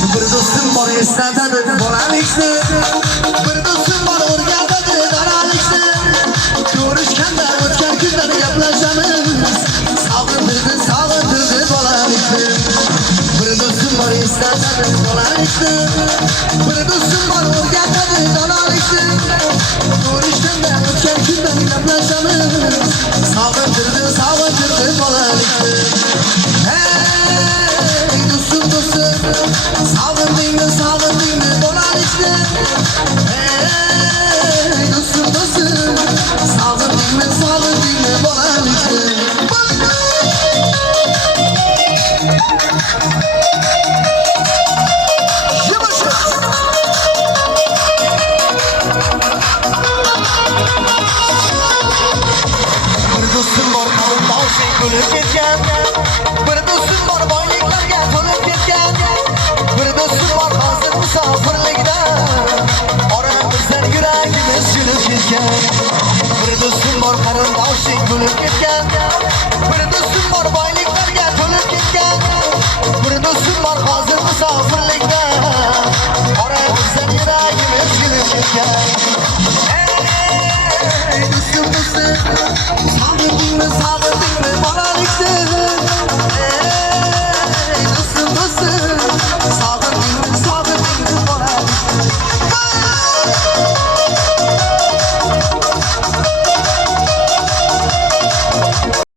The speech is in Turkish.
Bir do'stim bor eslatadi bolalikni, bir do'stim bor o'rgatadi dalalikni. Ko'rishganda o'tgan kunlar gaplashamiz, sog'intirdi bolalikni. Bir do'stim bor eslatadi bolalikni, bir do'stim bor o'rgatadi dalalikni. Ko'rishganda o'tgan kunlar gaplashamiz, sog'intirdi bolalikni. Hey do'stim sog'indingmi bolalikni? Hey do'stim sog'indingmi bolalikni? Bir do'stim bor qarindoshing o'lib ketgan, bir do'stim bor boyliklarga to'lib ketgan, bir do'stim bor hozir musofirlikda, oramizdan yuragimiz chirib ketgan. Bir do'stim bor qarindoshing o'lib ketgan, bir do'stim bor boyliklarga to'lib ketgan, bir do'stim bor hozir musofirlikda, oramizdan yuragimiz chirib ketgan. Hey do'stim sog'indingmi